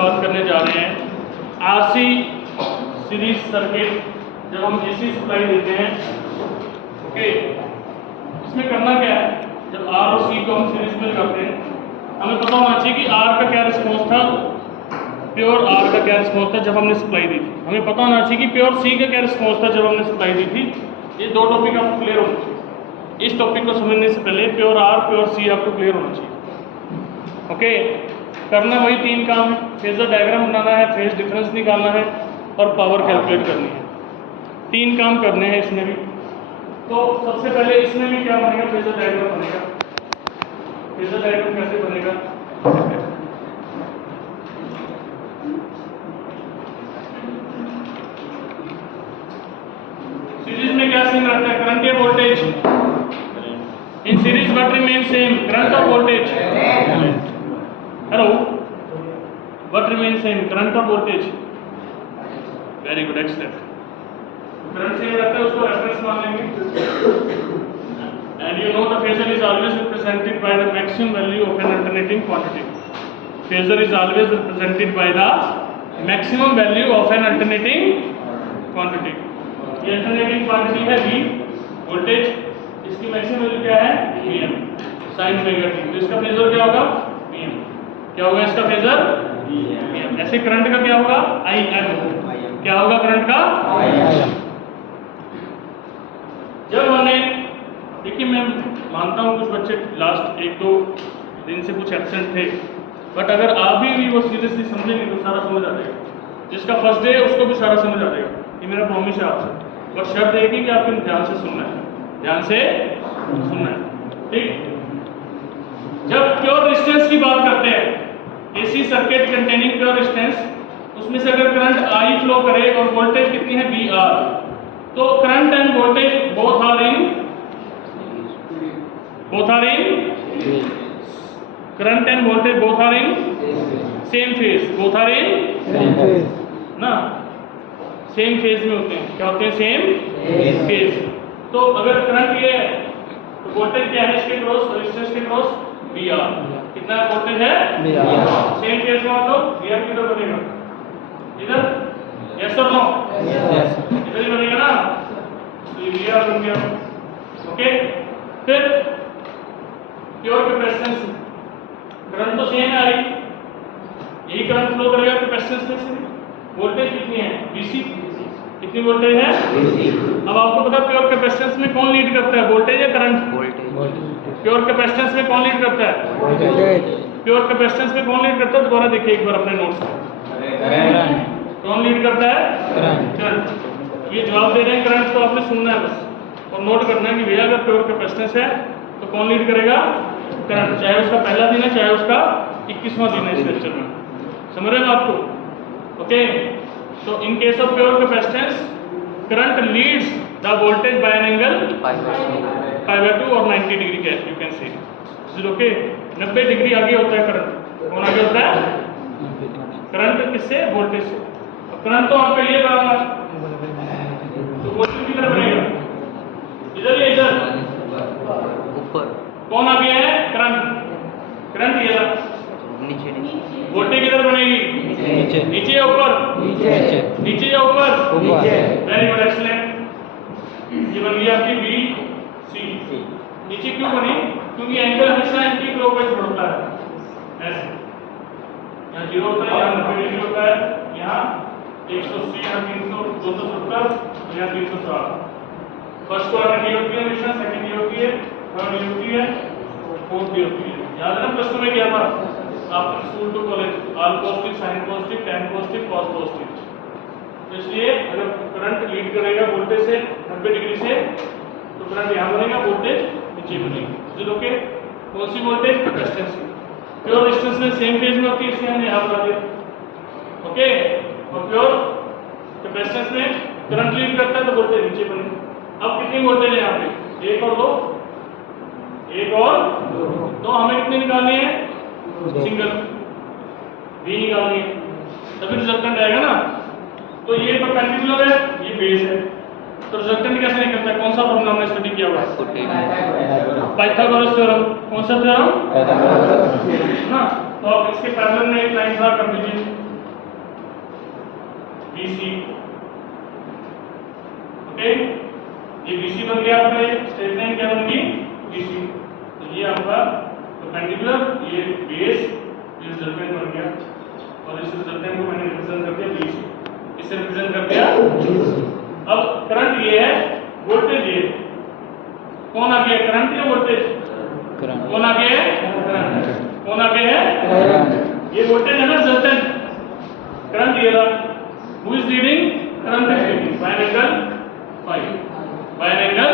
बात करने जा रहे हैं आरसी सीरीज सर्किट। जब हम एसी सप्लाई देते हैं, ओके, इसमें करना क्या है, जब आर और सी को हम सीरीज में लगाते हैं, हमें पता होना चाहिए कि आर का क्या रिस्पॉन्स था, प्योर आर का क्या रिस्पॉन्स था जब हमने सप्लाई दी थी। हमें पता होना चाहिए कि प्योर सी का क्या रिस्पॉन्स था जब हमने सप्लाई दी थी। ये दो टॉपिक आपको क्लियर होना चाहिए। इस टॉपिक को समझने से पहले प्योर आर प्योर सी आपको क्लियर होना चाहिए। ओके, करना वही तीन काम है, फेजर डायग्राम बनाना है, फेज डिफरेंस निकालना है और पावर कैलकुलेट करनी है। तीन काम करने हैं इसमें भी। तो सबसे पहले इसमें भी क्या बनेगा, फेजर डायग्राम बनेगा। फेजर डायग्राम कैसे बनेगा, सीरीज में क्या सेम रहता है, करंट या voltage. In series what remain same, current और voltage. Hello, what remain same, current और voltage. Very good, excellent. Current same रहता है, उसको रेफरेंस मान लेंगे। And you know the phasor is always represented by the maximum value of an alternating quantity. Phasor is always represented by the maximum value of an alternating quantity. ये alternating quantity है V, voltage, इसकी maximum value क्या है Vm sin omega t। तो इसका phasor क्या होगा Vm। क्या होगा इसका फेजर Vm। ऐसे करंट का क्या होगा Im। क्या होगा करंट का Im। जब हमने, देखिए मैं मानता हूँ कुछ बच्चे लास्ट एक दो दिन से कुछ एब्सेंट थे, बट अगर आप भी वो सीरियसली समझेंगे तो सारा समझ आ जाएगा। जिसका फर्स्ट डे है उसको भी सारा समझ आ जाएगा, ये मेरा प्रॉमिस है आपसे। और शर्त है कि आपको ध्यान से सुनना है, ध्यान से सुनना है, ठीक। जब प्योर रेजिस्टेंस की बात करते हैं, AC circuit containing pure resistance, उसमें से अगर करंट आई फ्लो करे और वोल्टेज कितनी है वी आर, तो current and voltage both are in current and voltage both are in same phase, both are in ना, सेम फेज में होते हैं। क्या होते हैं, सेम फेज। तो अगर करंट ये है तो वोल्टेज क्या है इसके क्रॉस, रेजिस्टेंस के क्रॉस वी आर। कितना वोल्टेज है वी आर, सेम फेज में। तो वी आर किधर बनेगा, इधर, यस और नो, इधर ही बनेगा ना, तो ये वी आर बन गया। ओके, फिर प्योर कैपेसिटेंस, करंट तो सेम है, यही करंट फ्लो करेगा कैपेसिटेंस में से। वोल्टेज कितनी है Vc, कितनी वोल्टेज है Vc। अब आपको पता है प्योर कैपेसिटेंस में कौन लीड करता है, वोल्टेज या करंट। प्योर कैपेसिटेंस में कौन लीड करता है, वोल्टेज। प्योर कैपेसिटेंस में कौन लीड करता है, दोबारा देखिए एक बार अपने नोट्स में, कौन लीड करता है, करंट। ये जवाब दे रहे हैं करंट, तो आपने सुनना है बस और नोट करना है कि भैया अगर प्योर कैपेसिटेंस है तो कौन लीड करेगा, करंट, चाहे उसका पहला दिन है चाहे उसका 21वां दिन है इस लेक्चर में। समझ रहे हैं आपको, okay. So in case of pure capacitance, current leads the voltage by an angle pi/2 और 90 डिग्री का you can say, is it okay। 90 degree आगे होता है करंट, कौन आगे होता है, करंट किससे, वोल्टेज से। अब करंट तो आपका ये बनेगा, तो वोल्टेज किधर बनेगा, इधर या इधर, ऊपर। कौन आगे है, करंट, करंट ये रहा, वोल्टेज किधर बनेगी, नीचे, नीचे या ऊपर, नीचे, नीचे या ऊपर, नीचे। Very good, excellent. ये बन गई आपकी बी सी। नीचे क्यों बनी, क्योंकि एंगल हमेशा एंटी क्लॉकवाइज बढ़ता है, ऐसे यहाँ 0 होता है, यहाँ 90 डिग्री होता है, यहाँ 180, यहाँ 300, 270, यहाँ 360। फर्स्ट क्वाड्रेंट ये होती है हमेशा, सेकंड ये होती है, थर्ड ये होती है, फोर्थ ये होती है। याद है ना प्लस टू में क्या था, after school to college, all positive, sine positive, tan positive, cos positive. तो इसलिए अगर करंट लीड करेगा वोल्टेज से 90 डिग्री से, तो करंट यहाँ बनेगा, वोल्टेज नीचे बनेगी। तो ओके, कौन सी वोल्टेज, कैपेसिटेंस की। प्योर रेजिस्टेंस में सेम फेज में होती है, इसलिए हमने यहाँ बना दिया, ओके। और प्योर कैपेसिटेंस में करंट लीड करता है तो वोल्टेज नीचे बनेगी। अब कितनी वोल्टेज है यहाँ पे, एक और दो, एक और दो, हमें कितनी निकालनी है, सिंगल V निकालनी है, तभी रिजल्टेंट आएगा ना। तो ये परपेंडिकुलर है, ये बेस है, तो रिजल्टेंट कैसे निकलता है, कौन सा फॉर्मूला हमने स्टडी किया हुआ है, पाइथागोरस थ्योरम। कौन सा थ्योरम ना, तो आप इसके पैरेलल में एक लाइन ड्रा कर दीजिए, BC। ओके, ये BC बन गया आपका, ये स्ट्रेट लाइन क्या बन गई BC। तो ये आपका परपेंडिकुलर, ये बेस, ये रिजल्टेंट बन गया और इस रिजल्टेंट को मैंने रिप्रेजेंट कर दिया BC, इसे रिप्रेजेंट कर दिया। अब करंट ये है, वोल्टेज ये, कौन आगे है, करंट या वोल्टेज? कौन आगे है? करंट। कौन आगे है? ये वोल्टेज है ना, रिजल्टेंट, करंट ये रहा। Who is leading? Current is leading by an angle phi, by an angle,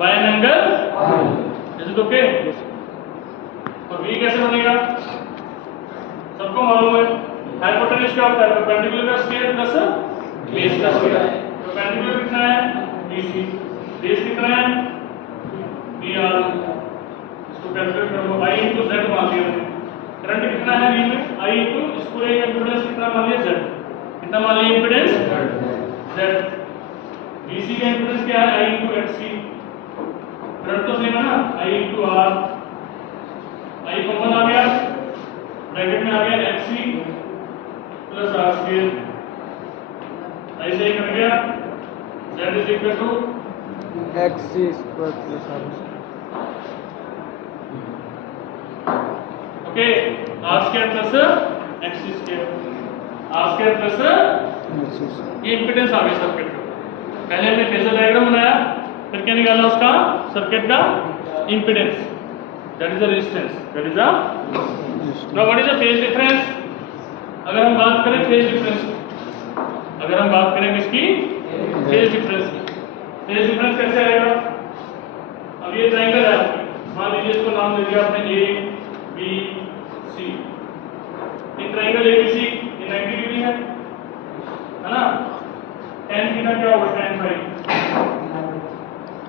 by an angle. Is it okay? और V कैसे बनेगा? सबको मालूम है, हाइपोटेन्यूज क्या होता है? परपेंडिकुलर का स्क्वायर प्लस बेस का स्क्वायर। परपेंडिकुलर कितना है? BC। बेस कितना है? PR। इसको कैलकुलेट करो, I into Z मान लिया हमने। करंट कितना है V में? I into इस पूरे का इम्पीडेंस कितना मान लिया? Z। कितना मान लिया इम्पीडेंस? Z। BC का इम्पीडेंस क्या है? I into XC। करंट तो सेम है ना, I into R। I common आ गया, ब्रैकेट में आ गया XC प्लस R स्क्वायर। ऐसे ही कर गया, Z is equal to XC square plus R। Okay, R square plus XC square, R square plus ये इम्पीडेंस आ गया सर्किट का। पहले हमने फेजर डायग्राम बनाया, फिर क्या निकाला उसका सर्किट का impedance, that is the resistance, that is the. Now what is the phase difference? अगर हम बात करें फेज डिफरेंस की, अगर हम बात करें किसकी? फेज डिफरेंस की। फेज डिफरेंस कैसे आएगा? अब ये ट्रायंगल है, मान लीजिए इसको नाम दे दिया आपने A B C। In triangle ABC ये 90 डिग्री है ना? tan थीटा क्या होगा? tan phi।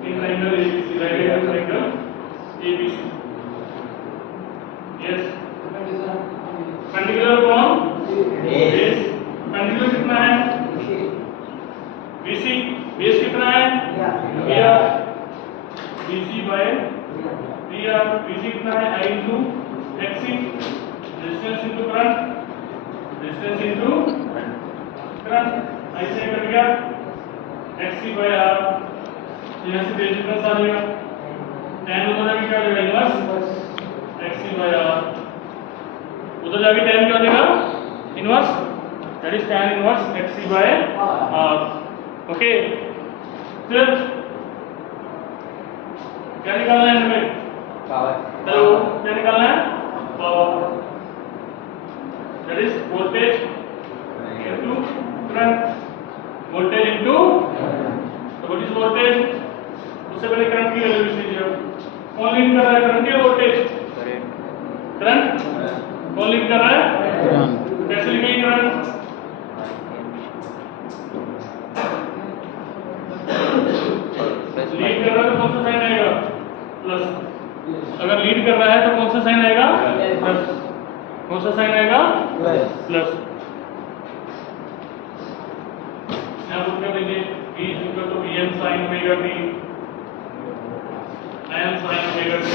In triangle ABC, right angle triangle ABC। Yes, perpendicular कौन? बेस। परपेंडिकुलर कितना है? BC। बेस कितना है? PR। BC by PR। BC कितना है? I into XC। Resistance into current, resistance into current. ऐसे कर गया XC बाय R। यहाँ से फेज डिफरेंस आ जाएगा, tan उधर जाके क्या हो जाएगा? Inverse XC by R। उधर जाके tan क्या हो जाएगा? Inverse, that is tan inverse XC by R। Okay, फिर क्या निकालना है हमें? पावर। हेलो, क्या निकालना है? Power, that is voltage into current, voltage into. तो व्हाट इज वोल्टेज? उससे पहले करंट की वैल्यू लिख लीजिए। कौन लीड कर रहा है, करंट या वोल्टेज? करंट। कौन लीड कर रहा है? कैसे लिखेंगे करंट? लीड कर रहा है तो कौन सा साइन आएगा? प्लस। अगर लीड कर रहा है तो कौन सा साइन आएगा? प्लस। कौन सा साइन आएगा? प्लस। यहाँ पुट कर दीजिए V equal to Vm sin omega t, Im sin omega t।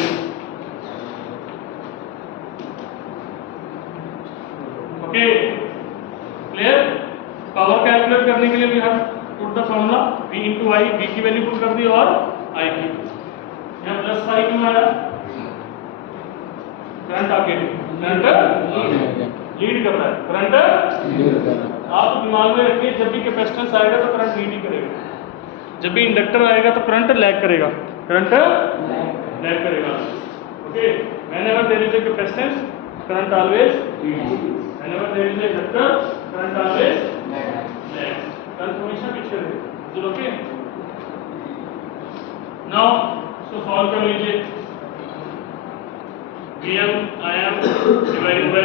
Okay, clear? Power calculate करने के लिए भी हम put the formula V into I, V की वैल्यू पुट कर दी और I की। यहाँ प्लस फाई क्यों आया? करंट आगे, करंट लीड कर रहा है, करंट। आप दिमाग में रखिए, जब भी कैपेसिटेंस आएगा तो करंट लीड ही करेगा, जब भी इंडक्टर आएगा तो करंट लैग करेगा, करंट लैग करेगा। Okay, whenever there is a capacitance current always leads, whenever there is a inductor current always lags, current हमेशा पीछे रहेगा। Is okay? नाउ इसको सॉल्व कर लीजिए। Vm Im divided by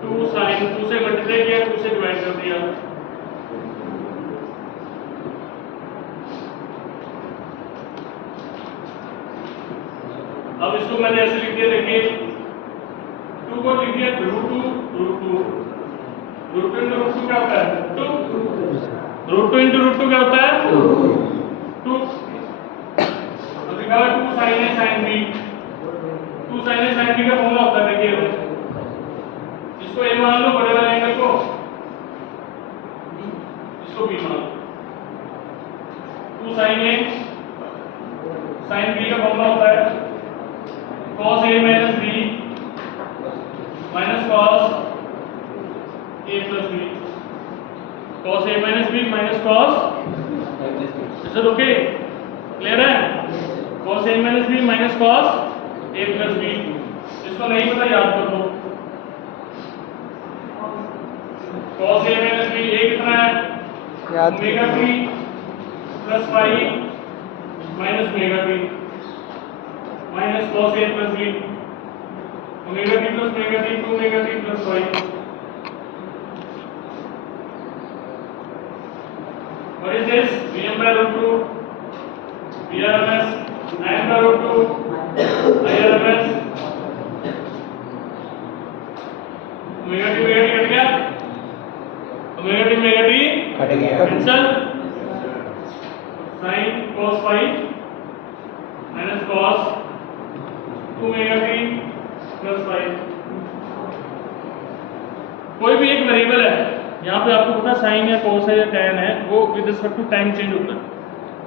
2 sin 2 से multiply किया, 2 से डिवाइड कर दिया। अब इसको मैंने ऐसे लिख दिया, देखिए 2 को लिख दिया √2 into √2 क्या होता है? 2 √2 into √2 क्या होता है? 2। तो लिखा है 2 sin A sin B। 2 sin A sin B का फॉर्मूला होता है, देखिए इसको A मान लो, बड़े वाले एंगल को minus cos A plus B. Cos A minus B minus cos. Is it okay? Clear है? Cos A minus B minus cos A plus B. इसको नहीं पता याद कर लो. Cos A minus B A कितना है? याद Omega T plus phi minus omega T minus cos A plus B. Omega T plus omega T 2 omega T plus phi. What is this? Vm by root 2 VRMS Im by root 2 IRMS. omega T cut गया. omega T cut गया cancel. Sin cos phi minus cos 2 omega T plus phi. कोई भी एक variable है, यहाँ पे आपको पता साइन या कोस है या टैन है, वो with respect to time change होता है.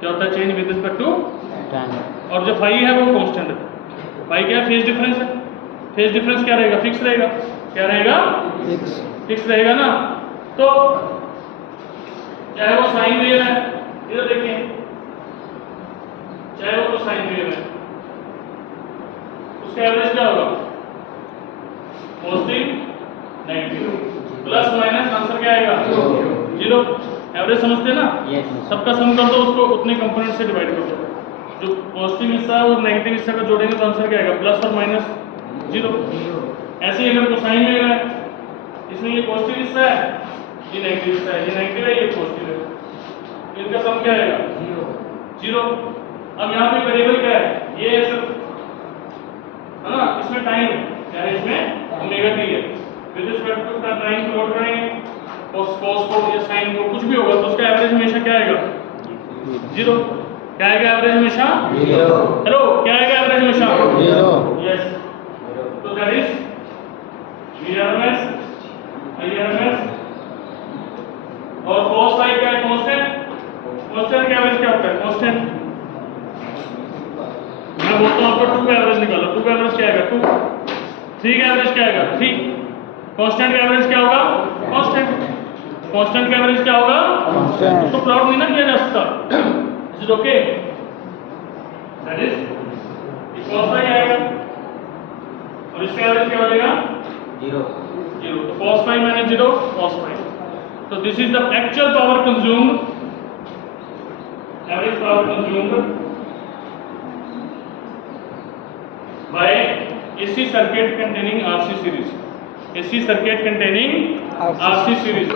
क्या होता है? Change with respect to. और जो फाई है वो कांस्टेंट है. फाई क्या है? फेज डिफरेंस है. फेज डिफरेंस क्या रहेगा? फिक्स रहेगा. क्या रहेगा? फिक्स रहेगा ना. तो चाहे वो साइन वेव है, इधर देखिए, चाहे वो साइन वेव है, उसका एवरेज क्या होगा? Positive negative plus minus answer क्या आएगा? जीरो. एवरेज समझते हैं ना? सबका सम कर दो, उसको उतने कंपोनेंट से डिवाइड कर दो. जो पॉजिटिव हिस्सा है और नेगेटिव हिस्सा का जोड़ेंगे तो आंसर क्या आएगा? प्लस और माइनस जीरो. ऐसे ही अगर कोसाइन ले रहा है, इसमें ये पॉजिटिव हिस्सा है, ये नेगेटिव हिस्सा है, ये नेगेटिव है, ये पॉजिटिव है, इनका सम क्या आएगा? जीरो. अब यहाँ पे वेरिएबल क्या है? ये है सर, है ना? इसमें टाइम क्या है? इसमें ओमेगा टी है. With respect to time plot करेंगे, cos को या sin को कुछ भी होगा तो उसका एवरेज हमेशा क्या आएगा? जीरो. क्या आएगा एवरेज हमेशा? जीरो. हेलो, क्या आएगा एवरेज हमेशा? जीरो. यस. तो दैट इज VRMS IRMS. और cos phi क्या है? कांस्टेंट. कांस्टेंट का एवरेज क्या होता है? कांस्टेंट. मैं बोलता हूं आपको 2 का एवरेज निकालो. 2 का एवरेज क्या आएगा? 2. 3 का एवरेज क्या आएगा? 3. कांस्टेंट का एवरेज क्या होगा? कांस्टेंट. कांस्टेंट का एवरेज क्या होगा? कांस्टेंट. उसको प्लॉट नहीं ना किया जा सकता. Is it okay? That is cos phi आएगा और इसका एवरेज क्या हो जाएगा? जीरो. जीरो. तो cos phi minus zero cos phi. So this is the actual power consumed, average power consumed by AC circuit containing RC series. AC circuit containing RC series.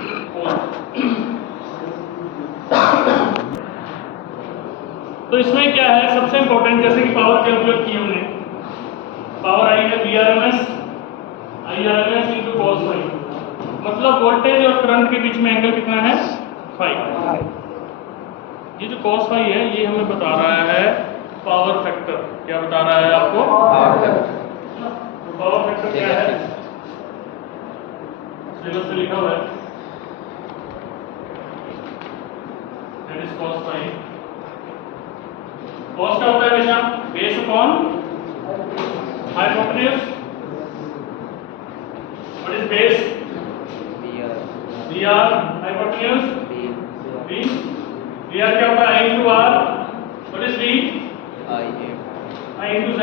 तो इसमें क्या है? सबसे इंपॉर्टेंट, जैसे कि पावर कैलकुलेट की हमने, पावर आई है VRMS IRMS into cos phi. मतलब वोल्टेज और करंट के बीच में एंगल कितना है? फाई. ये जो cos phi है ये हमें बता रहा है पावर फैक्टर. क्या बता रहा है आपको? पावर फैक्टर क्या है? सिलेबस में लिखा हुआ है. That is cos phi. cos क्या होता है हमेशा? Base upon hypotenuse. What is base? VR hypotenuse. V VR क्या होता है? I into R. What is V? I into Z.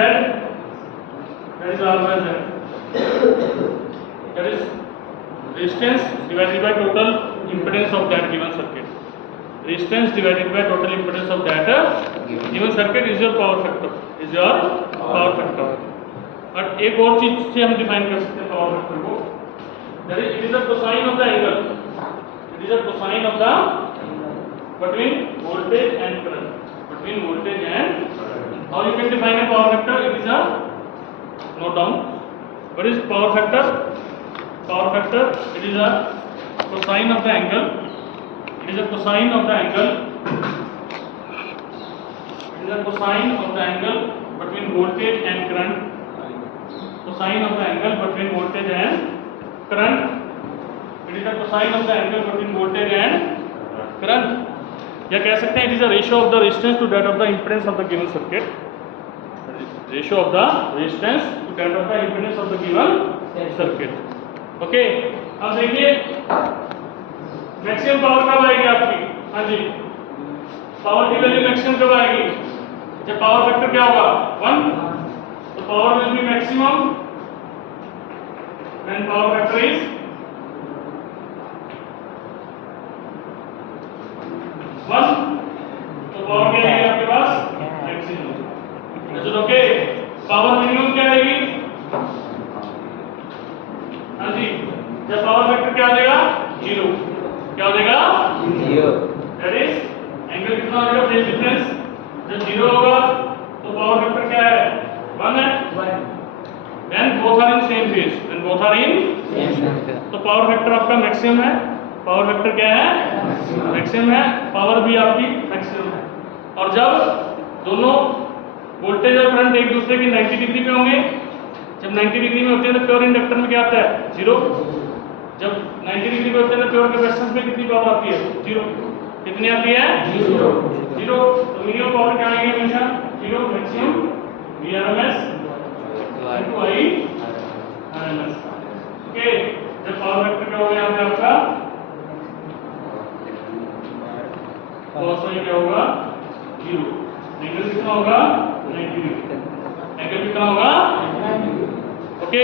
That is R by Z. That is resistance divided by total impedance of that given circuit. Resistance divided by total impedance of that given circuit is your power factor. Is your power factor. और एक और चीज से हम define कर सकते हैं power factor को. That is, it is the cosine of the angle. It is the cosine of the between voltage and current. Between voltage and. How you can define a power factor? It is a note down. What is power factor? Power factor. It is a cosine of the angle. It is a cosine of the angle. It is a cosine of the angle between voltage and current. Cosine of the angle between voltage and current. It is the cosine of the angle between voltage and current. या कह सकते हैं it is a ratio of the resistance to that of the impedance of the given circuit. Ratio of the resistance to that of the impedance of the given circuit. Okay, अब देखिए maximum power कब आएगी आपकी? हाँ जी, power की वैल्यू maximum कब आएगी? जब पावर फैक्टर क्या होगा 1, तो power will be maximum when power factor is 1, तो पावर क्या आएगी आपके पास? Maximum. Is it okay? Power minimum क्या आएगी? हाँ जी, जब पावर फैक्टर क्या आ जाएगा? 0। क्या हो जाएगा? 0। दैट इज एंगल कितना हो जाएगा? फेज डिफरेंस जब 0 होगा तो पावर फैक्टर क्या है? 1 है। When both are in same phase, when both are in, तो पावर फैक्टर आपका मैक्सिमम है। पावर फैक्टर क्या है? मैक्सिमम है। पावर भी आपकी मैक्सिमम है। और जब दोनों वोल्टेज और करंट एक दूसरे के 90 डिग्री पे होंगे, जब 90 डिग्री में होते हैं तो प्योर इंडक्टर में क्या आता है? 0। जब 90 डिग्री पे होते हैं तो प्योर कैपेसिटेंस में कितनी पावर आती है? 0। कितनी आती है? 0। तो मिनिमम पावर क्या आएगी हमेशा? 0। Maximum VRMS into I RMS। Okay, जब पावर फैक्टर क्या होगा यहाँ पे आपका? cos I क्या होगा? 0। एंगल कितना होगा? 90 डिग्री। एंगल कितना होगा? ओके,